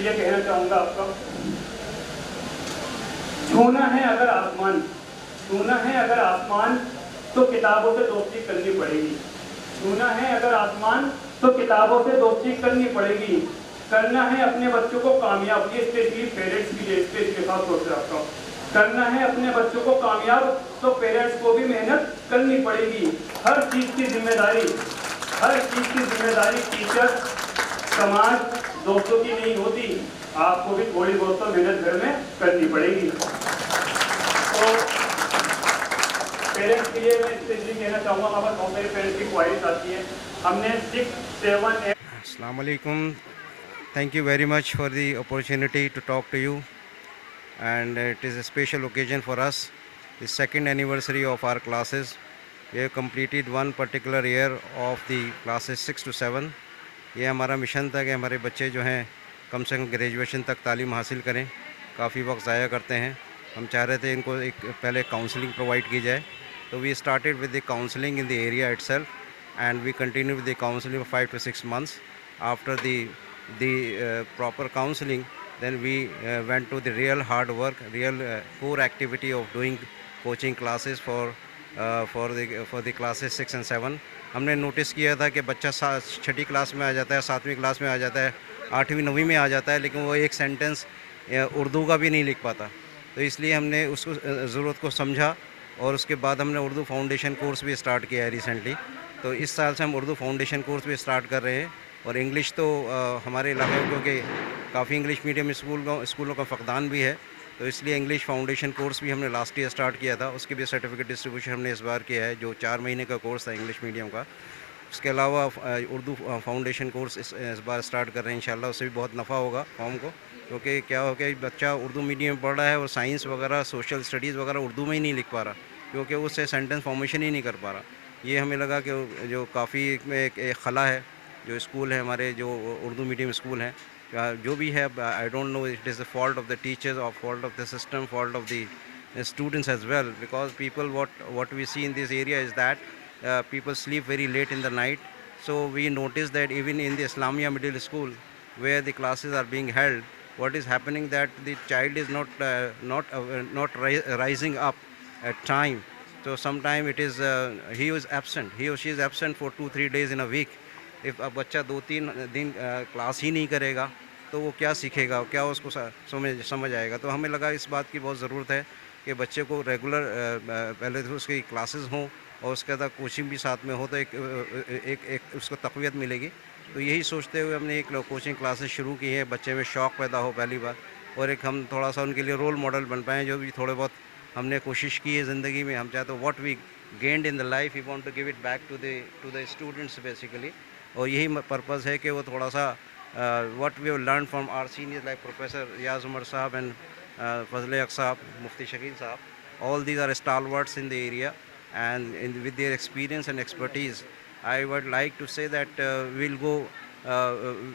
ये कहना चाहूँगा आपका, छूना है अगर आसमान, छूना है अगर आसमान तो किताबों से दोस्ती करनी पड़ेगी। छूना है अगर आसमान तो किताबों से दोस्ती करनी पड़ेगी। करना है अपने बच्चों को कामयाब, ये स्पेशली पेरेंट्स के लिए स्पेशली खास तौर से आपका, करना है अपने बच्चों को कामयाब तो पेरेंट्स को भी मेहनत करनी पड़ेगी। हर चीज़ की जिम्मेदारी, हर चीज़ की जिम्मेदारी टीचर, समाज, दोस्तों की नहीं होती। आपको भी थोड़ी बहुत तो मेहनत घर में करनी पड़ेगी। तो पेरेंट्स के लिए मैं स्पेशली कहना चाहूँगा, हमारे बहुत सारे पेरेंट्स की क्वारीज आती है। हमने 6, 7, 8 Assalamu alaikum. Thank you very much for the opportunity to talk to you, and it is a special occasion for us, the second anniversary of our classes. We have completed one particular year of the classes 6 to 7. ये हमारा mission था कि हमारे बच्चे जो हैं कम से कम graduation तक तालीम हासिल करें। काफ़ी वक्त ज़ाया करते हैं। हम चाह रहे थे इनको एक पहले काउंसलिंग प्रोवाइड की जाए, तो we started with the counselling in the area itself, and we continue with the counseling for 5 to 6 months. After the proper counseling, then we went to the real hard work, real core activity of doing coaching classes for the classes 6 and 7. हमने notice किया था कि बच्चा छठी class में आ जाता है, 7वीं class में आ जाता है, 8वीं 9वीं में आ जाता है, लेकिन वो एक सेंटेंस उर्दू का भी नहीं लिख पाता। तो इसलिए हमने उसको ज़रूरत को समझा, और उसके बाद हमने उर्दू फाउंडेशन कोर्स भी स्टार्ट किया है रिसेंटली। तो इस साल से हम उर्दू फाउंडेशन कोर्स भी स्टार्ट कर रहे हैं। और इंग्लिश तो हमारे इलाके में क्योंकि काफ़ी इंग्लिश मीडियम स्कूलों का फ़क़दान भी है, तो इसलिए इंग्लिश फाउंडेशन कोर्स भी हमने लास्ट ईयर स्टार्ट किया था। उसकी भी सर्टिफिकेट डिस्ट्रीब्यूशन हमने इस बार किया है, जो 4 महीने का कोर्स था इंग्लिश मीडियम का। उसके अलावा उर्दू फाउंडेशन कोर्स इस बार स्टार्ट कर रहे हैं। इंशाल्लाह उससे भी बहुत नफ़ा होगा कौम को, क्योंकि क्या हो गया, बच्चा उर्दू मीडियम में पढ़ रहा है और साइंस वगैरह, सोशल स्टडीज़ वगैरह उर्दू में ही नहीं लिख पा रहा, क्योंकि उससे सेंटेंस फॉर्मेशन ही नहीं कर पा रहा। ये हमें लगा कि जो काफ़ी में एक खला है, जो स्कूल है हमारे, जो उर्दू मीडियम स्कूल हैं, जो भी है, I don't know it is the fault of the teachers और fault of the system, fault of the students as well, because people what we see in this area is that people sleep very late in the night. So we noticed that even in the Islamia middle school where the classes are being held, what is happening that the child is not rising up at time. So sometime it is he was absent, he or she is absent for 2-3 days in a week. if अब बच्चा 2-3 दिन class ही नहीं करेगा तो वो क्या सीखेगा, क्या उसको समझ आएगा। तो हमें लगा इस बात की बहुत ज़रूरत है कि बच्चे को रेगुलर पहले तो उसकी क्लासेस हों और उसके बाद कोचिंग भी साथ में हो, तो एक उसको तक़वियत मिलेगी। तो यही सोचते हुए हमने एक कोचिंग क्लासेस शुरू की है, बच्चे में शौक़ पैदा हो पहली बार, और एक हम थोड़ा सा उनके लिए रोल मॉडल बन पाएँ। जो भी थोड़े बहुत हमने कोशिश की है ज़िंदगी में, हम चाहते हैं what we gained in the life we want to give it back to the students basically. और यही पर्पज़ है कि वो थोड़ा सा what we have learn from our seniors like professor Riyaz Umar Sahab and फजल हक साहब, मुफ्ती शकील साहब, all these are stalwarts in the area, and with their experience and expertise, I would like to say that we'll go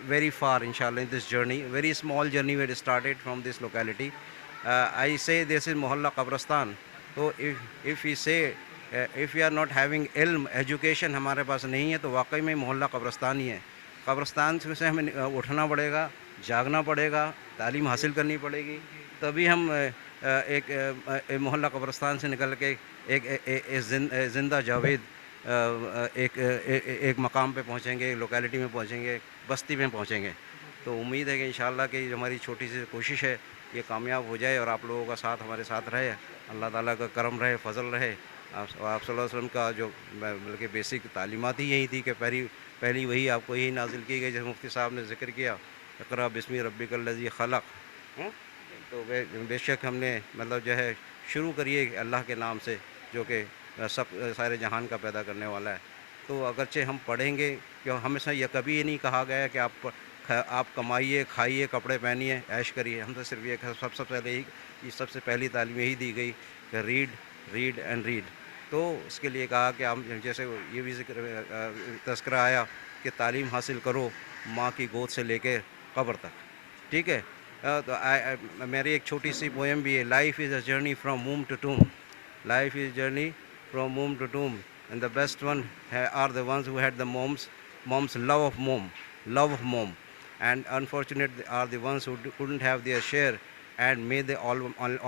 very far inshallah in this journey. Very small journey we started from this locality. I say this is Mohalla Qabristan. So if we say if we are not having ilm, education हमारे पास नहीं है, तो वाकई में मोहल्ला कब्रिस्तान ही है। कब्रिस्तान से हमें उठना पड़ेगा, जागना पड़ेगा, तालीम हासिल करनी पड़ेगी, तभी हम एक मोहल्ला कब्रिस्तान से निकल के एक ज़िंदा जावेद एक मकाम पे पहुँचेंगे, लोकेलिटी में पहुँचेंगे, बस्ती में पहुँचेंगे। तो उम्मीद है कि इंशाअल्लाह कि जो हमारी छोटी सी कोशिश है ये कामयाब हो जाए और आप लोगों का साथ हमारे साथ रहे। अल्लाह ताला का करम रहे, फ़ज़ल रहे। आप सल्लल्लाहु अलैहि वसल्लम का जो बल्कि बेसिक तालीमात ही यही थी कि पहली वही आपको यही नाजिल की गई, जैसे मुफ्ती साहब ने ज़िक्र किया, इक़रा बिस्मि रब्बिकल्लज़ी ख़लक़। तो बेशक हमने मतलब जो है शुरू करिए अल्लाह के नाम से, जो कि सब सारे जहान का पैदा करने वाला है। तो अगरचे हम पढ़ेंगे, क्यों हमेशा यह कभी ये नहीं कहा गया है कि आप कमाइए, खाइए, कपड़े पहनिए, ऐश करिए। हम तो सिर्फ ये सबसे पहली तालीम यही दी गई कि रीड एंड रीड। तो उसके लिए कहा कि हम जैसे ये भी तज़किरा आया कि तालीम हासिल करो माँ की गोद से लेकर कब्र तक, ठीक है। तो मेरी एक छोटी सी पोएम भी है, life is a journey from womb to tomb, life is journey from womb to tomb, and the best one are the ones who had the mom's love of mom, and unfortunate are the ones who couldn't have their share, and may the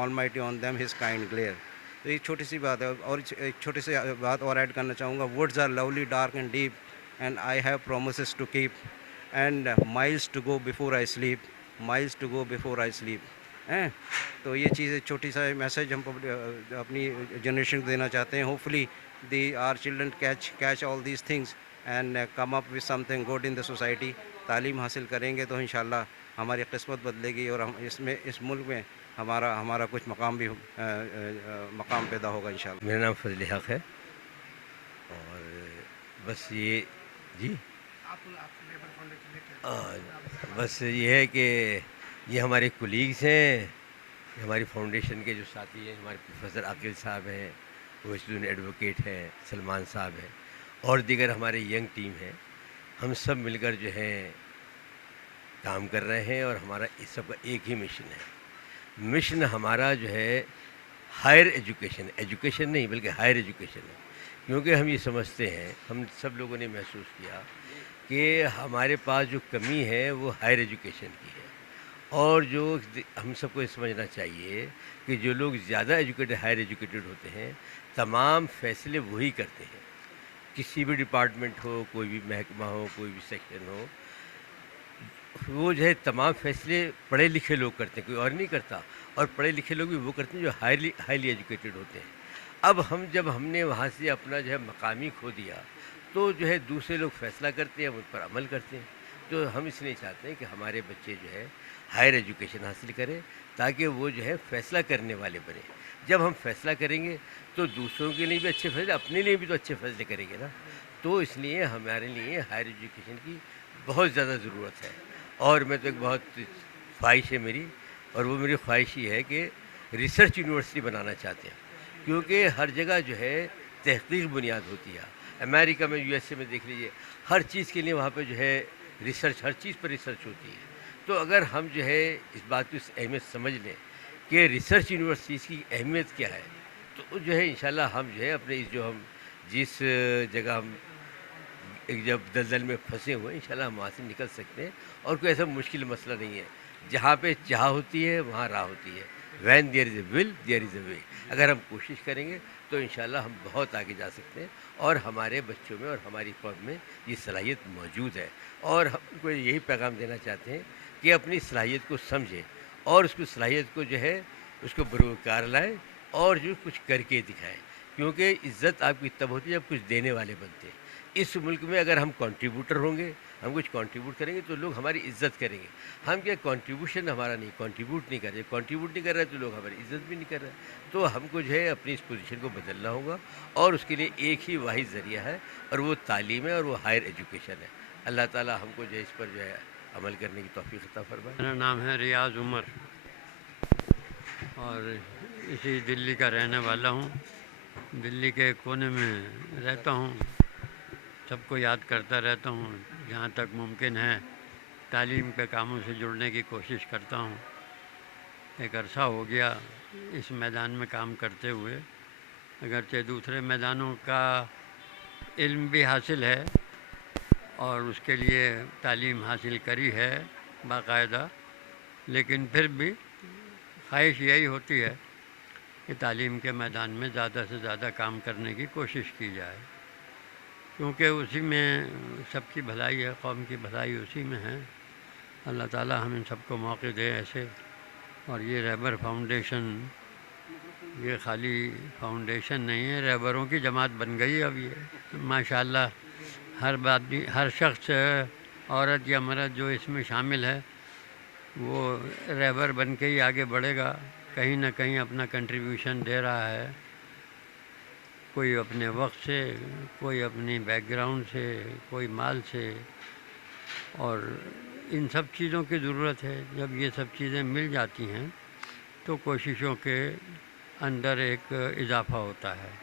Almighty on them His kind glare. तो एक छोटी सी बात है, और एक छोटी सी बात और ऐड करना चाहूँगा. Woods are lovely, dark and deep, and I have promises to keep, and miles to go before I sleep, miles to go before I sleep. हैं, तो ये चीज़ छोटी सा मैसेज हम अपनी जनरेशन को देना चाहते हैं. Hopefully the are children catch all these things and come up with something good in the society. तालीम हासिल करेंगे तो इंशाल्लाह हमारी किस्मत बदलेगी और हम इस मुल्क में हमारा कुछ मकाम भी मकाम पैदा होगा इंशाल्लाह. मेरा नाम फजल हक है और बस ये जी बस ये है कि ये हमारे कुलीग्स हैं, हमारी फाउंडेशन के जो साथी हैं, हमारे प्रोफेसर आकिल साहब हैं, वो स्टूडेंट एडवोकेट हैं, सलमान साहब हैं और दीगर हमारे यंग टीम है. हम सब मिलकर जो है काम कर रहे हैं और हमारा इस सब का एक ही मिशन है. मिशन हमारा जो है हायर एजुकेशन नहीं बल्कि हायर एजुकेशन है. क्योंकि हम ये समझते हैं, हम सब लोगों ने महसूस किया कि हमारे पास जो कमी है वो हायर एजुकेशन की है. और जो हम सबको ये समझना चाहिए कि जो लोग ज़्यादा एजुकेटेड हायर एजुकेटेड होते हैं तमाम फैसले वही करते हैं. किसी भी डिपार्टमेंट हो, कोई भी महकमा हो, कोई भी सेक्शन हो, वो जो है तमाम फैसले पढ़े लिखे लोग करते हैं, कोई और नहीं करता. और पढ़े लिखे लोग भी वो करते हैं जो हाईली एजुकेटेड होते हैं. अब जब हमने वहाँ से अपना जो है मकामी खो दिया तो जो है दूसरे लोग फैसला करते हैं, हम उस पर अमल करते हैं. तो हम इसलिए चाहते हैं कि हमारे बच्चे जो है हायर एजुकेशन हासिल करें ताकि वो जो है फ़ैसला करने वाले बने. जब हम फैसला करेंगे तो दूसरों के लिए भी अच्छे फैसले, अपने लिए भी तो अच्छे फैसले करेंगे ना. तो इसलिए हमारे लिए हायर एजुकेशन की बहुत ज़्यादा ज़रूरत है. और मैं तो एक बहुत ख्वाहिश है मेरी, और वो मेरी ख्वाहिश ये है कि रिसर्च यूनिवर्सिटी बनाना चाहते हैं. क्योंकि हर जगह जो है तहकीक बुनियाद होती है. अमेरिका में, यूएसए में देख लीजिए, हर चीज़ के लिए वहाँ पे जो है रिसर्च, हर चीज़ पर रिसर्च होती है. तो अगर हम जो है इस बात की अहमियत समझ लें कि रिसर्च यूनिवर्सिटीज़ की अहमियत क्या है, तो जो है इंशाल्लाह हम जो है अपने हम जिस जगह हम एक जब दलदल में फंसे हुए हैं, इंशाल्लाह हम वहाँ से निकल सकते हैं. और कोई ऐसा मुश्किल मसला नहीं है. जहाँ पे चाह होती है वहाँ राह होती है. When there is a will there is a way. अगर हम कोशिश करेंगे तो इंशाल्लाह हम बहुत आगे जा सकते हैं. और हमारे बच्चों में और हमारी कौम में ये सलाहियत मौजूद है. और हम उनको यही पैगाम देना चाहते हैं कि अपनी सलाहियत को समझें और उसको सलाहियत को जो है उसको बरूकार लाएँ और जो कुछ करके दिखाएँ. क्योंकि इज़्ज़त आपकी तब होती है जब कुछ देने वाले बनते हैं. इस मुल्क में अगर हम कंट्रीब्यूटर होंगे, हम कुछ कंट्रीब्यूट करेंगे तो लोग हमारी इज़्ज़त करेंगे. हम क्या कंट्रीब्यूशन हमारा नहीं, कंट्रीब्यूट नहीं कर रहे, कंट्रीब्यूट नहीं कर रहे तो लोग हमारी इज़्ज़त भी नहीं कर रहे. तो हमको जो है अपनी इस पोजीशन को बदलना होगा और उसके लिए एक ही वाहिद ज़रिया है और वो तालीम है और वो हायर एजुकेशन है. अल्लाह ताला हमको जो है इस पर जो है अमल करने की तौफीक अता फरमाए. मेरा नाम है रियाज़ उमर और इसी दिल्ली का रहने वाला हूँ. दिल्ली के कोने में रहता हूँ, सबको याद करता रहता हूँ. जहाँ तक मुमकिन है तालीम के कामों से जुड़ने की कोशिश करता हूँ. एक अरसा हो गया इस मैदान में काम करते हुए, अगरचे दूसरे मैदानों का इल्म भी हासिल है और उसके लिए तालीम हासिल करी है बाकायदा, लेकिन फिर भी ख्वाहिश यही होती है कि तालीम के मैदान में ज़्यादा से ज़्यादा काम करने की कोशिश की जाए. क्योंकि उसी में सबकी भलाई है, कौम की भलाई उसी में है. अल्लाह ताला हम इन सबको मौके दे ऐसे. और ये रहबर फाउंडेशन ये खाली फाउंडेशन नहीं है, रहबरों की जमात बन गई अब ये माशाल्लाह. हर शख्स, औरत या मर्द जो इसमें शामिल है वो रहबर बन के ही आगे बढ़ेगा. कहीं ना कहीं अपना कंट्रीब्यूशन दे रहा है, कोई अपने वक्त से, कोई अपनी बैकग्राउंड से, कोई माल से. और इन सब चीज़ों की ज़रूरत है. जब ये सब चीज़ें मिल जाती हैं तो कोशिशों के अंदर एक इजाफ़ा होता है.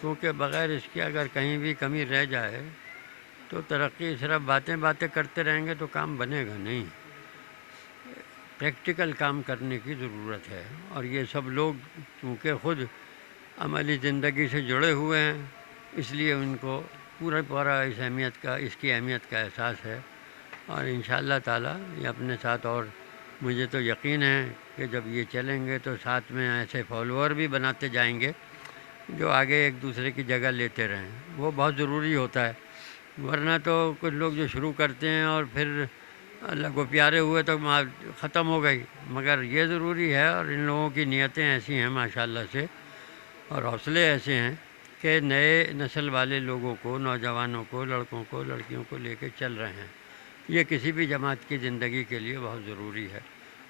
क्योंकि बग़ैर इसके अगर कहीं भी कमी रह जाए तो तरक्की, सिर्फ बातें करते रहेंगे तो काम बनेगा नहीं. प्रैक्टिकल काम करने की ज़रूरत है. और ये सब लोग क्योंकि ख़ुद अमली ज़िंदगी से जुड़े हुए हैं, इसलिए उनको पूरा इसकी अहमियत का एहसास है. और इंशाअल्लाह ताला ये अपने साथ, और मुझे तो यकीन है कि जब ये चलेंगे तो साथ में ऐसे फॉलोअर भी बनाते जाएंगे जो आगे एक दूसरे की जगह लेते रहें। वो बहुत ज़रूरी होता है, वरना तो कुछ लोग जो शुरू करते हैं और फिर अल्लाह को प्यारे हुए तो ख़त्म हो गई। मगर ये ज़रूरी है, और इन लोगों की नीयतें ऐसी हैं माशाल्लाह से, और हौसले ऐसे हैं कि नए नस्ल वाले लोगों को, नौजवानों को, लड़कों को, लड़कियों को लेके चल रहे हैं। ये किसी भी जमात की ज़िंदगी के लिए बहुत ज़रूरी है।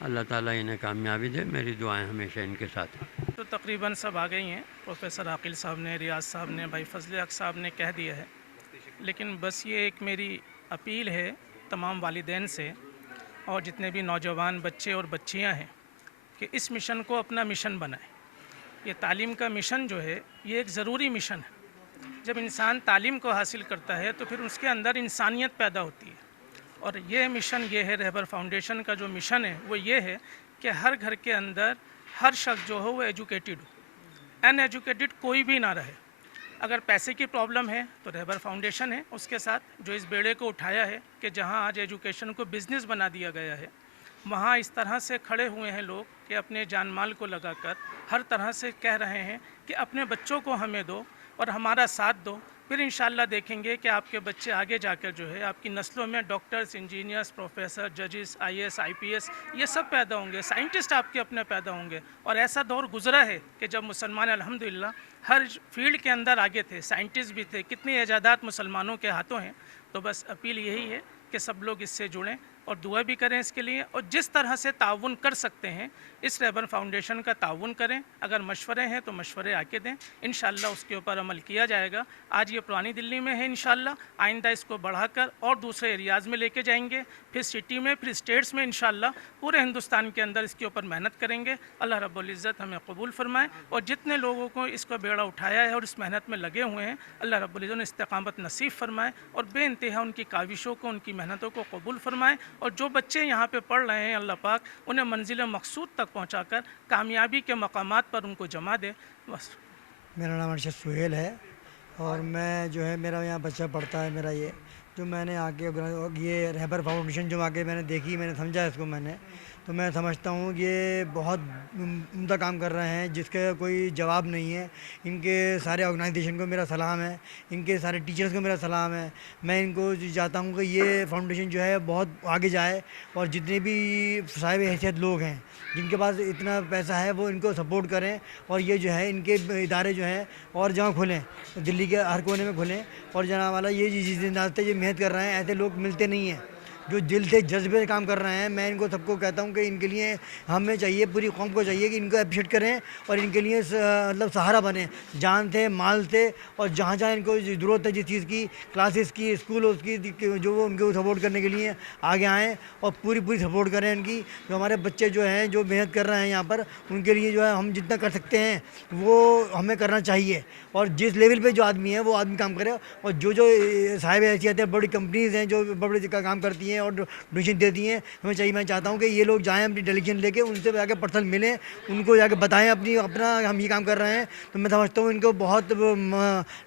अल्लाह ताला इन्हें कामयाबी दे, मेरी दुआएं हमेशा इनके साथ हैं। तो तकरीबन सब आ गई हैं। प्रोफेसर आकिल साहब ने, रियाज साहब ने, भाई फजल हक साहब ने कह दिया है, लेकिन बस ये एक मेरी अपील है तमाम वालिदैन से और जितने भी नौजवान बच्चे और बच्चियां हैं कि इस मिशन को अपना मिशन बनाएं। ये तालीम का मिशन जो है ये एक ज़रूरी मिशन है। जब इंसान तालीम को हासिल करता है तो फिर उसके अंदर इंसानियत पैदा होती है, और ये मिशन ये है, रहबर फाउंडेशन का जो मिशन है वो ये है कि हर घर के अंदर हर शख्स जो हो वो एजुकेटेड हो, अनएजुकेटेड कोई भी ना रहे। अगर पैसे की प्रॉब्लम है तो रहबर फाउंडेशन है उसके साथ जो इस बेड़े को उठाया है कि जहां आज एजुकेशन को बिज़नेस बना दिया गया है, वहाँ इस तरह से खड़े हुए हैं लोग कि अपने जान माल को लगाकर हर तरह से कह रहे हैं कि अपने बच्चों को हमें दो और हमारा साथ दो। फिर इंशाल्लाह देखेंगे कि आपके बच्चे आगे जाकर जो है आपकी नस्लों में डॉक्टर्स, इंजीनियर्स, प्रोफेसर, जजेस, आईएएस, आईपीएस ये सब पैदा होंगे, साइंटिस्ट आपके अपने पैदा होंगे। और ऐसा दौर गुजरा है कि जब मुसलमान अल्हम्दुलिल्लाह हर फील्ड के अंदर आगे थे, साइंटिस्ट भी थे, कितनी ईजादात मुसलमानों के हाथों हैं। तो बस अपील यही है कि सब लोग इससे जुड़ें और दुआ भी करें इसके लिए, और जिस तरह से ताउन कर सकते हैं इस रहबर फाउंडेशन का ताउन करें। अगर मशवरे हैं तो मशवरे आके दें, इंशाल्लाह उसके ऊपर अमल किया जाएगा। आज ये पुरानी दिल्ली में है, इंशाल्लाह आइंदा इसको बढ़ाकर और दूसरे एरियाज़ में लेके जाएंगे, फिर सिटी में, फिर स्टेट्स में, इंशाल्लाह पूरे हिंदुस्तान के अंदर इसके ऊपर मेहनत करेंगे। अल्लाह रब्बुल इज़्ज़त हमें कबूल फरमाए, और जितने लोगों को इसका बेड़ा उठाया है और इस मेहनत में लगे हुए हैं, अल्लाह रब्बुल इज़्ज़त ने इस्तिकामत नसीब फरमाए और बेइंतहा उनकी काविशों को, उनकी मेहनतों को कबूल फरमाए। और जो बच्चे यहाँ पे पढ़ रहे हैं अल्लाह पाक उन्हें मंजिल मकसूद तक पहुँचाकर कामयाबी के मकामात पर उनको जमा दे। बस। मेरा नाम अरशद सुहेल है और मैं जो है मेरा यहाँ बच्चा पढ़ता है। मेरा ये जो मैंने आके ये रहबर फाउंडेशन जो आके मैंने देखी, मैंने समझा इसको मैंने, तो मैं समझता हूँ ये बहुत उम्दा काम कर रहे हैं जिसका कोई जवाब नहीं है। इनके सारे ऑर्गेनाइजेशन को मेरा सलाम है, इनके सारे टीचर्स को मेरा सलाम है। मैं इनको चाहता हूँ कि ये फाउंडेशन जो है बहुत आगे जाए और जितने भी साहिब हैसियत लोग हैं जिनके पास इतना पैसा है वो इनको सपोर्ट करें, और ये जो है इनके इदारे जो हैं और जगह खुलें, दिल्ली के हर कोने में खुलें। और जना वाला ये जिस नाते ये मेहनत कर रहे हैं ऐसे लोग मिलते नहीं हैं जो दिल से जज्बे से काम कर रहे हैं। मैं इनको सबको कहता हूँ कि इनके लिए हमें चाहिए, पूरी कौम को चाहिए कि इनको अप्रिशिएट करें और इनके लिए मतलब सहारा बने, जान से, माल से, और जहाँ जहाँ इनको ज़रूरत है जिस चीज़ की, क्लासेस की, स्कूल उसकी, जो वो उनको सपोर्ट करने के लिए आगे आएँ और पूरी सपोर्ट करें इनकी। जो हमारे बच्चे जो हैं जो मेहनत कर रहे हैं यहाँ पर, उनके लिए जो है हम जितना कर सकते हैं वो हमें करना चाहिए। और जिस लेवल पे जो आदमी है वो आदमी काम करे, और जो साहिब हैसियत है, बड़ी कंपनीज़ हैं जो बड़े का काम करती हैं और डोनेशन देती हैं, हमें चाहिए, मैं चाहता हूँ कि ये लोग जाएं अपनी डेलीगेशन लेके, उनसे जाके पर्सनल मिलें, उनको जाके बताएं अपना हम ये काम कर रहे हैं। तो मैं समझता हूँ इनको बहुत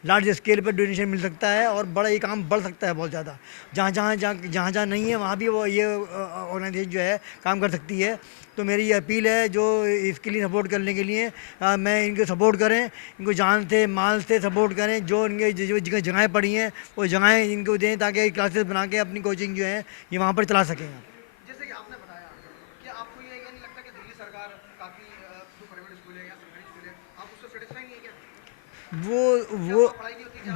लार्ज स्केल पर डोनेशन मिल सकता है और बड़ा ये काम बढ़ सकता है बहुत ज़्यादा। जहाँ जहाँ नहीं है वहाँ भी वो ये ऑर्गेनाइजेशन जो है काम कर सकती है। तो मेरी ये अपील है जो इसके लिए सपोर्ट करने के लिए मैं इनको सपोर्ट करें, इनको जान से, माल से सपोर्ट करें। जो इनके जो जगहें पड़ी हैं वो जगहें इनको दें ताकि क्लासेस बना के अपनी कोचिंग जो है ये वहाँ पर चला सकें। जैसे कि आपने बताया कि आपको ये नहीं लगता कि दिल्ली सरकार काफ़ी जो प्राइवेट स्कूल है या सरकारी स्कूल है आप उससे सेटिस्फाई नहीं है क्या?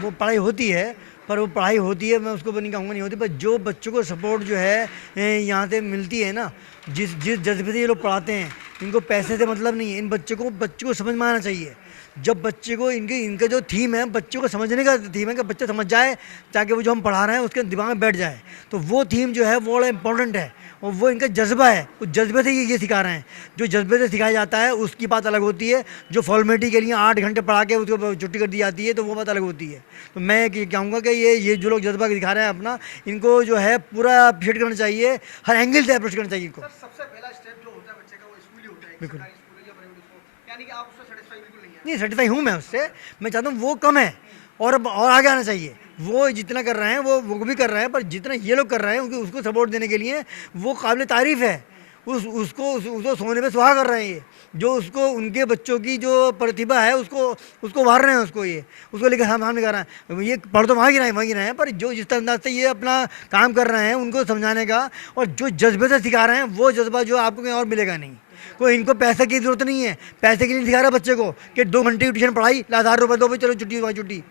वो पढ़ाई होती है, पर वो पढ़ाई होती है, मैं उसको नहीं कहूँगा नहीं होती, पर जो बच्चों को सपोर्ट जो है यहाँ से मिलती है ना, जिस जज्बे से ये लोग पढ़ाते हैं, इनको पैसे से मतलब नहीं है। इन बच्चों को समझ में आना चाहिए। जब बच्चे को इनका जो थीम है, बच्चों को समझने का थीम है कि बच्चा समझ जाए ताकि वो जो हम पढ़ा रहे हैं उसके दिमाग में बैठ जाए, तो वो थीम जो है वो बड़ा इंपॉर्टेंट है और वो इनका जज्बा है। उस जज्बे से ये सिखा रहे हैं। जो जज्बे से सिखाया जाता है उसकी बात अलग होती है, जो फॉर्मेलिटी के लिए 8 घंटे पढ़ा के उसको छुट्टी कर दी जाती है तो वो बात अलग होती है। तो मैं कहूँगा कि ये जो लोग जज्बा दिखा रहे हैं अपना, इनको जो है पूरा अप्रिशिएट करना चाहिए, हर एंगल से अप्रिशिएट करना चाहिए इनको। सबसे पहला स्टेप जो होता है बच्चे का वो स्कूल ही होता है, बिल्कुल। सरकारी स्कूल या प्राइवेट स्कूल, यानी कि आप उससे सेटिस्फाई बिल्कुल नहीं है। नहीं, सेटिस्फाई हूँ मैं उससे, मैं चाहता हूँ वो कम है और आगे आना चाहिए। वो जितना कर रहे हैं वो भी कर रहे हैं, पर जितना ये लोग कर रहे हैं उसको सपोर्ट देने के लिए वो काबिल तारीफ़ है। उसको सोने पे सुहागा कर रहे हैं ये, जो उसको उनके बच्चों की जो प्रतिभा है उसको उभार रहे हैं, उसको लेकर सामने कर रहे हैं। ये पढ़ तो वहाँ की रहे हैं, पर जो जिस अंदाज से ये अपना काम कर रहे हैं उनको समझाने का और जो जज्बे से सिखा रहे हैं वो जज्बा जो आपको कहीं और मिलेगा नहीं। कोई इनको पैसे की ज़रूरत नहीं है, पैसे के लिए सिखा रहा है बच्चे को कि 2 घंटे की ट्यूशन पढ़ाई, 1000 रुपये दो, चलो छुट्टी हुआ छुट्टी।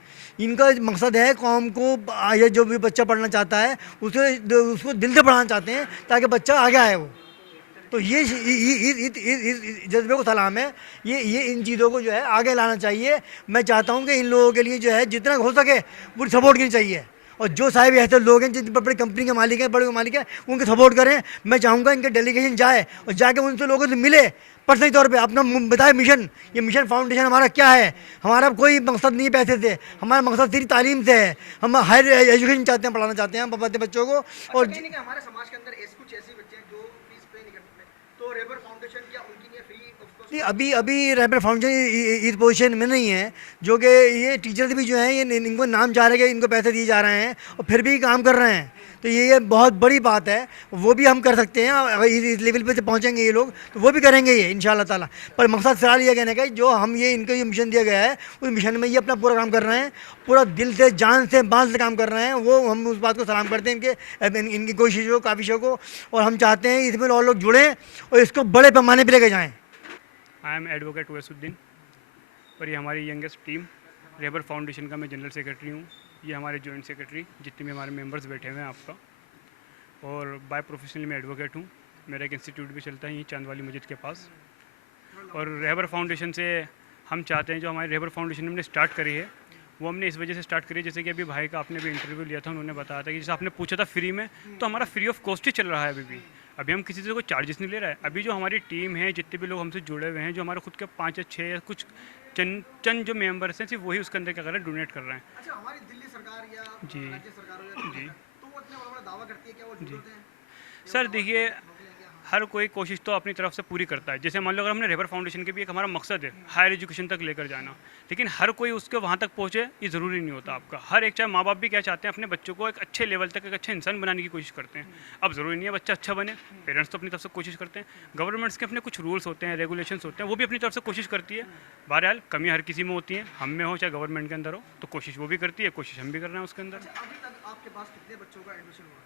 इनका मकसद है कौम को, ये जो भी बच्चा पढ़ना चाहता है उसको दिल से पढ़ाना चाहते हैं ताकि बच्चा आगे आए वो। तो ये इस जज्बे को सलाम है। ये इन चीज़ों को जो है आगे लाना चाहिए। मैं चाहता हूँ कि इन लोगों के लिए जो है जितना हो सके पूरी सपोर्ट करनी चाहिए, और जो साहब ऐसे लोग हैं जिन बड़ी कंपनी के मालिक हैं, बड़े मालिक हैं, उनके सपोर्ट करें। मैं चाहूँगा इनके डेलीगेशन जाए और जाके उनसे लोगों से मिले, पर्सनली तौर पे अपना बताए मिशन, ये मिशन फाउंडेशन हमारा क्या है। हमारा कोई मकसद नहीं है पैसे से, हमारा मकसद सिर्फ तालीम से है। हम हायर एजुकेशन चाहते हैं, पढ़ाना चाहते हैं हम अपने बच्चों को। और कहीं नहीं हमारे समाज के अंदर कुछ ऐसे बच्चे हैं जो फीस पे नहीं कर सकते, तो रेबर फाउंडेशन क्या उनके लिए फ्री ऑफ कॉस्ट? नहीं, अभी रैपर फाउंडेशन इस पोजीशन में नहीं है, जो कि ये टीचर्स भी जो हैं ये इनको नाम जा रहे हैं, इनको पैसे दिए जा रहे हैं और फिर भी काम कर रहे हैं। तो ये बहुत बड़ी बात है, वो भी हम कर सकते हैं। अगर इस लेवल पे से पहुंचेंगे ये लोग तो वो भी करेंगे ये इंशाल्लाह ताला। पर मकसद फिलहाल ये कहने का जो हम ये इनको ये मिशन दिया गया है उस मिशन में ये अपना पूरा काम कर रहे हैं, पूरा दिल से जान से बांध से काम कर रहे हैं। वो हम उस बात को सलाम करते हैं इनकी कोशिशों काविशों को, और हम चाहते हैं इसमें और लोग जुड़ें और इसको बड़े पैमाने पर लेके जाएँ। आई एम एडवोकेट वैसुद्दीन और ये हमारी यंगेस्ट टीम रेबर फाउंडेशन का मैं जनरल सेक्रेटरी हूँ। ये हमारे जॉइंट सेक्रेटरी जितने भी हमारे मेंबर्स बैठे हुए हैं आपका, और बाय प्रोफेशनल मैं एडवोकेट हूँ। मेरा एक इंस्टीट्यूट भी चलता है ये चांदवाली मस्जिद के पास। और रेबर फाउंडेशन से हम चाहते हैं, जो हमारी रेबर फाउंडेशन हमने स्टार्ट करी है वो हमने इस वजह से स्टार्ट करी, जैसे कि अभी भाई का आपने भी इंटरव्यू लिया था, उन्होंने बताया था कि जैसे आपने पूछा था फ्री में, तो हमारा फ्री ऑफ कॉस्ट ही चल रहा है अभी हम किसी से कोई चार्जेस नहीं ले रहा है। अभी जो हमारी टीम है, जितने भी लोग हमसे जुड़े हुए हैं, जो हमारे खुद के 5 या 6 या कुछ चंद जो मेंबर्स हैं, सिर्फ वही उसके अंदर क्या कर रहे हैं, डोनेट कर रहे हैं। अच्छा, हमारी दिल्ली सरकार या जी राज्य सरकार हो या जी तो वो इतने बड़ा दावा करती है, क्या वो झूठ होते हैं? सर देखिए, हर कोई कोशिश तो अपनी तरफ से पूरी करता है। जैसे मान लो अगर हमने रेबर फाउंडेशन के भी एक हमारा मकसद है हायर एजुकेशन तक लेकर जाना, लेकिन हर कोई उसके वहाँ तक पहुँचे ये ज़रूरी नहीं होता आपका। हर एक, चाहे माँ बाप भी क्या चाहते हैं, अपने बच्चों को एक अच्छे लेवल तक एक अच्छा इंसान बनाने की कोशिश करते हैं। अब ज़रूरी नहीं है बच्चा अच्छा बने, पेरेंट्स तो अपनी तरफ से कोशिश करते हैं, गवर्नमेंट्स के अपने कुछ रूल्स होते हैं, रेगुलेशंस होते हैं, वो भी अपनी तरफ से कोशिश करती है। बहरहाल कमी हर किसी में होती है, हम में हो चाहे गवर्नमेंट के अंदर हो, तो कोशिश वो भी करती है, कोशिश हम भी कर रहे हैं उसके अंदर। अभी तक आपके पास कितने बच्चों का एडमिशन हुआ?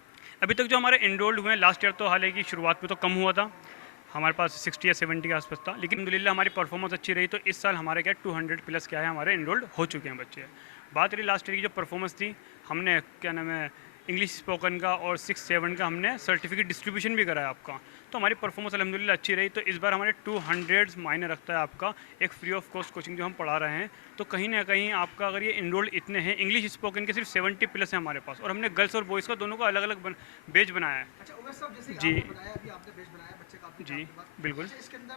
अभी तक जो हमारे एनरोल्ड हुए हैं, लास्ट ईयर तो हालांकि शुरुआत में तो कम हुआ था, हमारे पास 60 या 70 के आसपास था, लेकिन अल्हम्दुलिल्लाह हमारी परफॉर्मेंस अच्छी रही, तो इस साल हमारे क्या 200 प्लस क्या है हमारे एनरोल्ड हो चुके हैं बच्चे। बात रही लास्ट ईयर की जो परफॉर्मेंस थी, हमने क्या नाम है इंग्लिश स्पोकन का और 6-7 का हमने सर्टिफिकेट डिस्ट्रीब्यूशन भी कराया आपका, तो हमारी परफॉर्मेंस अल्हम्दुलिल्लाह अच्छी रही। तो इस बार हमारे 200 मायने रखता है आपका एक फ्री ऑफ कॉस्ट कोचिंग जो हम पढ़ा रहे हैं। तो कहीं ना कहीं आपका अगर ये इनरोल्ड इतने हैं, इंग्लिश स्पोकन के सिर्फ 70 प्लस है हमारे पास, और हमने गर्ल्स और बॉयज़ का दोनों का अलग अलग बैच बनाया है। अच्छा उमेश साहब, जैसे जी। आपने बताया अभी आपने बेच बनाया, बच्चे काफी जी, आपके पास। बिल्कुल। अच्छा, इसके अंदर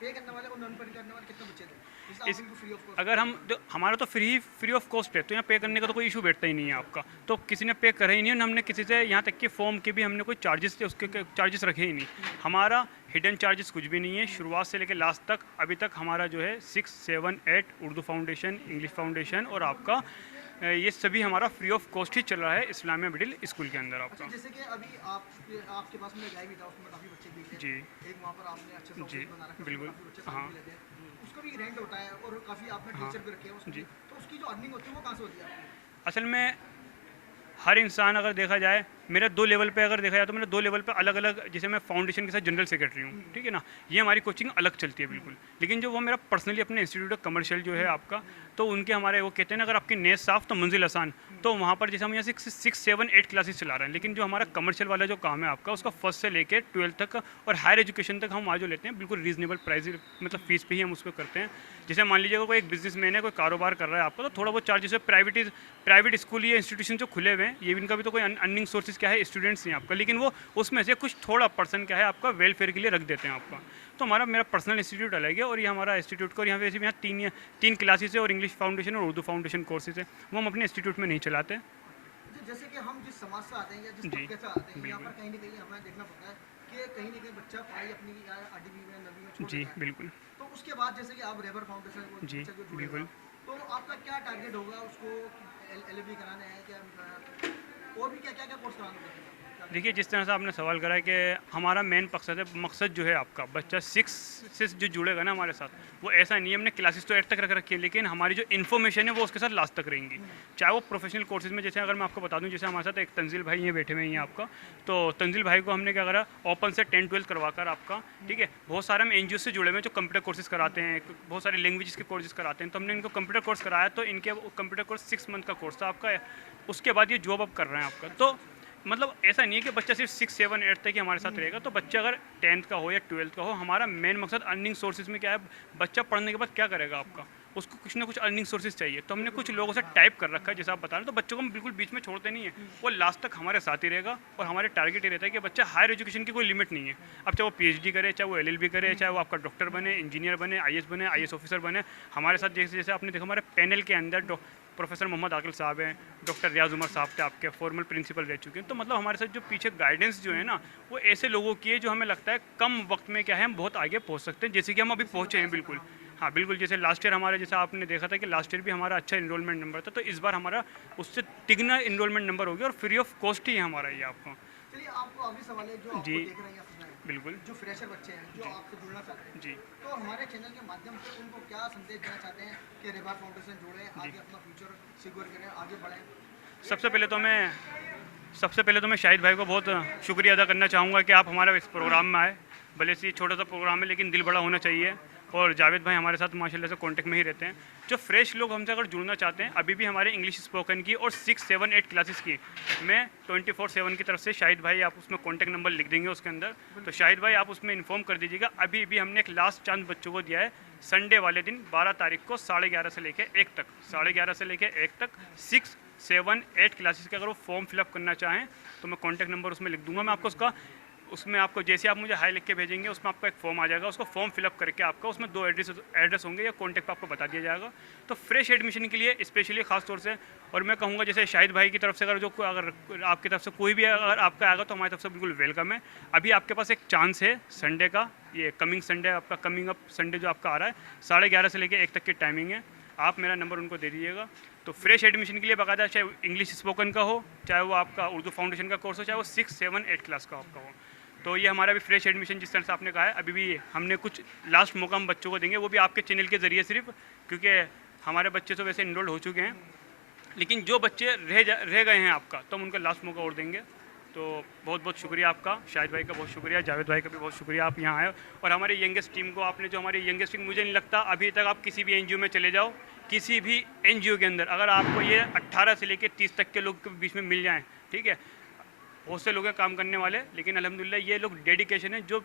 पे करने वाले और नॉन पे करने वाले कितने बच्चे थे? जैसे इस आप उनको फ्री ऑफ कॉस्ट अगर हम हमारा तो फ्री ऑफ कॉस्ट है, तो यहाँ पे करने का तो कोई इशू बैठता ही नहीं है आपका। तो किसी ने पे करा ही नहीं है, हमने किसी से यहाँ तक कि फॉर्म के भी हमने कोई चार्जेस थे उसके चार्जेस रखे ही नहीं। हमारा हिडन चार्जेस कुछ भी नहीं है, शुरुआत से लेकर लास्ट तक अभी तक हमारा जो है 6, 7, 8 उर्दू फाउंडेशन, इंग्लिश फाउंडेशन और आपका ये सभी हमारा फ्री ऑफ कॉस्ट ही चल रहा है इस्लामिया मिडिल स्कूल के अंदर आपका। जैसे कि अभी आपके पास में गाय भी था, उसमें काफी बच्चे भी थे। जी। एक वहाँ पर आपने अच्छे से जी, ऑफिस बना रखा है, बिल्कुल। काफी बच्चे हाँ। भी लेते हैं। उसका भी रेंट होता है और काफी आपने हाँ। टीचर भी रखे हैं उसमें। जी। तो उसकी जो अर्निंग होती है वो कहाँ से होती है आपकी? असल में हर इंसान अगर देखा जाए, मेरे 2 लेवल पे अगर देखा जाए तो मेरे 2 लेवल पे अलग अलग, जैसे मैं फाउंडेशन के साथ जनरल सेक्रेटरी हूँ, ठीक है ना, ये हमारी कोचिंग अलग चलती है बिल्कुल। लेकिन जो वो मेरा पर्सनली अपने इंस्टीट्यूट ऑफ कमर्शियल जो है आपका, तो उनके हमारे वो कहते हैं ना, अगर आपकी नेस साफ तो मंजिल आसान, तो वहाँ पर जैसे हम यहाँ 6, 7, 8 क्लासेस चला रहे हैं, लेकिन जो हमारा कमर्शियल वाला जो काम है आपका, उसका फर्स्ट से लेकर 12th तक और हायर एजुकेशन तक हम वहाँ जो लेते हैं बिल्कुल रीजनेबल प्राइस, मतलब फीस पे ही हम उसको करते हैं। जैसे मान लीजिए कोई एक बिजनेसमैन है, कोई कारोबार कर रहा है आपका, तो थोड़ा बहुत चार्जेस है। प्राइवेट स्कूल या इंस्टीट्यूशन जो खुले हुए हैं, ये इनका भी तो कोई अर्निंग सोर्सेज क्या है, स्टूडेंट्स हैं आपका, लेकिन वो उसमें से कुछ थोड़ा % क्या है आपका वेलफेयर के लिए रख देते हैं आपका। तो मेरा पर्सनल इंस्टीट्यूट अलग है, और ये हमारा इंस्टीट्यूट का, और यहाँ पे वैसे भी यहाँ 3 क्लासेस है, और इंग्लिश फाउंडेशन और उर्दू फाउंडेशन कोर्सेज है, वो हम अपने इंस्टीट्यूट में नहीं चलाते। जैसे कि हम जिस समाज से आते हैं या जिस जी, तबके से आते हैं, यहाँ बिल्कुल। पर कहीं ना कहीं हमें देखना पड़ता है कि कहीं ना कहीं बच्चा पढ़ाई अपनी 8वीं में 9वीं में छोड़ जी, देता है। बिल्कुल। तो उसके बाद जैसे कि आप रेबर फाउंडेशन को जी, बच्चा जो जुड़ेगा, बिल्कुल। तो आपका क्या टारगेट होगा उसको LLB कराने हैं क्या और भी क्या क्या कोर्स कराने हैं? देखिए, जिस तरह से आपने सवाल करा है कि हमारा मेन मकसद जो है आपका बच्चा 6 से जो जुड़ेगा ना हमारे साथ, वो ऐसा नहीं है। हमने क्लासेस तो 8 तक रख रखी है, लेकिन हमारी जो इन्फॉर्मेशन है वो उसके साथ लास्ट तक रहेंगी। चाहे वो प्रोफेशनल कोर्सेज में, जैसे अगर मैं आपको बता दूं, जैसे हमारे साथ एक तंजिल भाई ये बैठे हुए हैं आपका, तो तंजिल भाई को हमने क्या करा, ओपन से 10-12 करवाकर आपका, ठीक है, बहुत सारे हम NGO से जुड़े हुए हैं जो कंप्यूटर कोर्सेज कराते हैं, बहुत सारे लैंग्वेजेस के कोर्सेज कराते हैं। तो हमने इनको कंप्यूटर कोर्स कराया, तो इनके कंप्यूटर कोर्स 6 मंथ का कोर्स था आपका। उसके बाद ये जॉब अब कर रहे हैं आपका। तो मतलब ऐसा नहीं है कि बच्चा सिर्फ 6, 7, 8 तक ही हमारे साथ रहेगा। तो बच्चा अगर 10th का हो या 12th का हो, हमारा मेन मकसद अर्निंग सोर्सेज में क्या है, बच्चा पढ़ने के बाद क्या करेगा आपका, उसको कुछ ना कुछ अर्निंग सोर्सेज चाहिए। तो हमने कुछ लोगों से टाइप कर रखा है, जैसा आप बता रहे हैं। तो बच्चों को हम बिल्कुल बीच में छोड़ते नहीं है, वो लास्ट तक हमारे साथ ही रहेगा। और हमारे टारगेट ये रहता है कि बच्चा हायर एजुकेशन की कोई लिमिट नहीं है। अब चाहे वो PhD करे, चाहे वो LLB करे, चाहे वो आपका डॉक्टर बने, इंजीनियर बने, IAS बने, IAS ऑफिसर बने, हमारे साथ जैसे जैसे आपने देखा हमारे पैनल के अंदर प्रोफेसर मोहम्मद आकिल साहब हैं, डॉक्टर रियाज उमर साहब थे, आपके फॉर्मल प्रिंसिपल रह चुके हैं। तो मतलब हमारे साथ जो पीछे गाइडेंस जो है ना, वो ऐसे लोगों की है जो हमें लगता है कम वक्त में क्या है हम बहुत आगे पहुंच सकते हैं, जैसे कि हम अभी पहुंचे हैं। बिल्कुल, हाँ बिल्कुल। जैसे लास्ट ईयर हमारे, जैसा आपने देखा था कि लास्ट ईयर भी हमारा अच्छा इनरोलमेंट नंबर था, तो इस बार हमारा उससे तिगना इनरोलमेंट नंबर हो गया और फ्री ऑफ कॉस्ट ही है हमारा ये आपको। चलिए, आपको अभी सवाल है जो आपको जी, देख रहे हैं या सुन रहे हैं, बिल्कुल जो फ्रेशर बच्चे हैं जो आपसे जुड़ना चाहते हैं, जी। तो हमारे चैनल के माध्यम से उनको क्या संदेश देना चाहते हैं कि रेबार फाउंडेशन जोड़ें, आगे अपना फ्यूचर सिक्योर करें, आगे बढ़ें? सबसे पहले तो मैं शाहिद भाई को बहुत शुक्रिया अदा करना चाहूँगा कि आप हमारा इस प्रोग्राम में आए। भले से छोटा सा प्रोग्राम है, लेकिन दिल बड़ा होना चाहिए। और जावेद भाई हमारे साथ माशाल्लाह से कांटेक्ट में ही रहते हैं। जो फ्रेश लोग हमसे अगर जुड़ना चाहते हैं, अभी भी हमारे इंग्लिश स्पोकन की और 6, 7, 8 क्लासेस की मैं 24/7 की तरफ से, शाहिद भाई आप उसमें कॉन्टैक्ट नंबर लिख देंगे उसके अंदर, तो शाहिद भाई आप उसमें इन्फॉर्म कर दीजिएगा। अभी भी हमने एक लास्ट चांस बच्चों को दिया है, संडे वाले दिन 12 तारीख को 11:30 से लेकर 1 तक, 11:30 से लेकर 1 तक 6, 7, 8 क्लासेस के अगर वो फॉर्म फिलअप करना चाहें तो मैं कॉन्टैक्ट नंबर उसमें लिख दूंगा। मैं आपको उसमें आपको जैसे आप मुझे हाई लिख के भेजेंगे, उसमें आपका एक फॉर्म आ जाएगा, उसको फॉर्म फिलअप करके आपका उसमें 2 एड्रेस होंगे या कॉन्टैक्ट आपको बता दिया जाएगा। तो फ्रेश एडमिशन के लिए स्पेशली खास तौर से, और मैं कहूँगा जैसे शाहिद भाई की तरफ से अगर आपकी तरफ से कोई भी अगर आपका आएगा तो हमारी तरफ से बिल्कुल वेलकम है। अभी आपके पास एक चांस है संडे का, ये कमिंग संडे आपका, कमिंग अप संडे जो आपका आ रहा है, 11:30 से लेकर 1 तक की टाइमिंग है। आप मेरा नंबर उनको दे दीजिएगा। तो फ्रेश एडमिशन के लिए बाकायदा, चाहे इंग्लिश स्पोकन का हो, चाहे वो आपका उर्दू फाउंडेशन का कोर्स हो, चाहे वो 6, 7, 8 क्लास का आपका हो, तो ये हमारा भी फ्रेश एडमिशन जिस तरह से आपने कहा है, अभी भी हमने कुछ लास्ट मौका हम बच्चों को देंगे, वो भी आपके चैनल के ज़रिए सिर्फ, क्योंकि हमारे बच्चे तो वैसे इनरोल्ड हो चुके हैं, लेकिन जो बच्चे रह गए हैं आपका, तो हम उनको लास्ट मौका और देंगे। तो बहुत बहुत शुक्रिया आपका, शाहिद भाई का बहुत शुक्रिया, जावेद भाई का भी बहुत शुक्रिया, आप यहाँ आए। और हमारे यंगेस्ट टीम को आपने, जो हमारी यंगेस्ट टीम, मुझे नहीं लगता अभी तक आप किसी भी NGO में चले जाओ, किसी भी NGO के अंदर अगर आपको ये 18 से लेकर 30 तक के लोग के बीच में मिल जाएँ, ठीक है, बहुत से लोग हैं काम करने वाले, लेकिन अल्हम्दुलिल्लाह ये लोग डेडिकेशन है, जो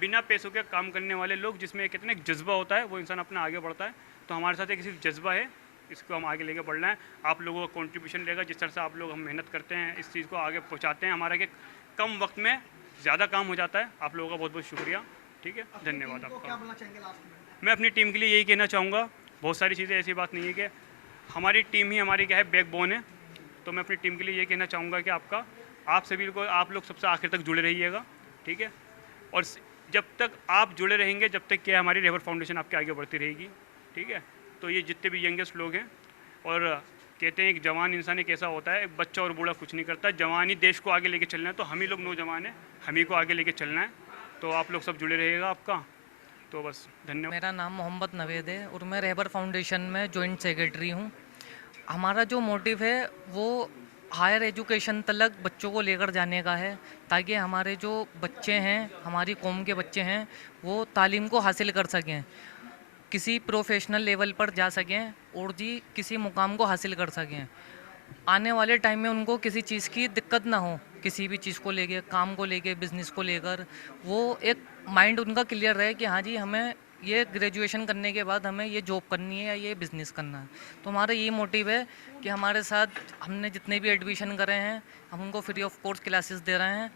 बिना पैसों के काम करने वाले लोग, जिसमें कितने एक जज्बा होता है, वो इंसान अपना आगे बढ़ता है। तो हमारे साथ एक सिर्फ जज्बा है, इसको हम आगे लेके बढ़ना है। आप लोगों का कंट्रीब्यूशन रहेगा, जिस तरह से आप लोग हम मेहनत करते हैं, इस चीज़ को आगे पहुंचाते हैं, हमारा कि कम वक्त में ज़्यादा काम हो जाता है। आप लोगों का बहुत बहुत शुक्रिया, ठीक है, धन्यवाद आपका। क्या बोलना चाहेंगे लास्ट में? मैं अपनी टीम के लिए यही कहना चाहूँगा, बहुत सारी चीज़ें, ऐसी बात नहीं है कि हमारी टीम ही हमारी क्या है, बैकबोन है। तो मैं अपनी टीम के लिए ये कहना चाहूँगा कि आप सभी को, आप लोग सबसे आखिर तक जुड़े रहिएगा, ठीक है, और जब तक आप जुड़े रहेंगे, जब तक क्या हमारी रेबर फाउंडेशन आपके आगे बढ़ती रहेगी, ठीक है। तो ये जितने भी यंगेस्ट लोग हैं, और कहते हैं एक जवान इंसान एक ऐसा होता है, एक बच्चा और बूढ़ा कुछ नहीं करता, जवान ही देश को आगे लेके चलना है। तो हम ही लोग नौजवान हैं, हम ही को आगे लेके चलना है। तो आप लोग सब जुड़े रहिएगा आपका, तो बस धन्यवाद। मेरा नाम मोहम्मद नवेद है और मैं रहबर फाउंडेशन में जॉइंट सेक्रेटरी हूँ। हमारा जो मोटिव है वो हायर एजुकेशन तक बच्चों को लेकर जाने का है, ताकि हमारे जो बच्चे हैं, हमारी कौम के बच्चे हैं, वो तालीम को हासिल कर सकें, किसी प्रोफेशनल लेवल पर जा सकें और जी किसी मुकाम को हासिल कर सकें। आने वाले टाइम में उनको किसी चीज़ की दिक्कत ना हो, किसी भी चीज़ को लेके, काम को लेके, बिज़नेस को लेकर, वो एक माइंड उनका क्लियर रहे कि हाँ जी हमें ये ग्रेजुएशन करने के बाद हमें ये जॉब करनी है या ये बिज़नेस करना है। तो हमारा ये मोटिव है कि हमारे साथ हमने जितने भी एडमिशन करे हैं, हम उनको फ्री ऑफ कोर्स क्लासेस दे रहे हैं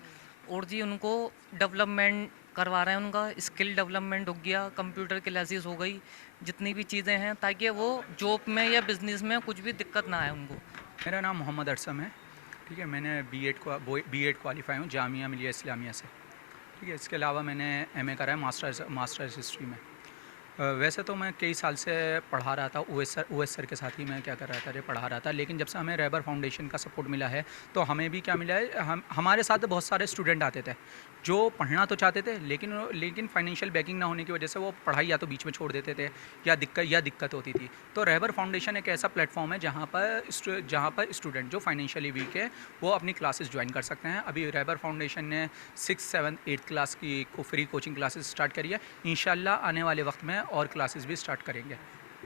और जी उनको डेवलपमेंट करवा रहे हैं, उनका स्किल डेवलपमेंट हो गया, कंप्यूटर क्लासेस हो गई, जितनी भी चीज़ें हैं, ताकि वो जॉब में या बिज़नेस में कुछ भी दिक्कत ना आए उनको। मेरा नाम मोहम्मद अरसम है, ठीक है। मैंने बी एड क्वालिफाई हूँ जामिया मिलिया इस्लामिया से, ठीक है। इसके अलावा मैंने MA करा है मास्टर्स हिस्ट्री में। वैसे तो मैं कई साल से पढ़ा रहा था, ओएस सर के साथ ही मैं क्या कर रहा था, पढ़ा रहा था। लेकिन जब से हमें रहबर फाउंडेशन का सपोर्ट मिला है तो हमें भी क्या मिला है, हमारे साथ बहुत सारे स्टूडेंट आते थे जो पढ़ना तो चाहते थे, लेकिन फाइनेंशियल बैकिंग ना होने की वजह से वो पढ़ाई या तो बीच में छोड़ देते थे या दिक्कत होती थी। तो रहबर फाउंडेशन एक ऐसा प्लेटफॉर्म है जहाँ पर स्टूडेंट जो फाइनेंशियली वीक है वो अपनी क्लासेस ज्वाइन कर सकते हैं। अभी रहबर फाउंडेशन ने 6, 7, 8 क्लास की फ्री कोचिंग क्लासेस स्टार्ट करी है। इंशाल्लाह आने वाले वक्त में और क्लासेस भी स्टार्ट करेंगे।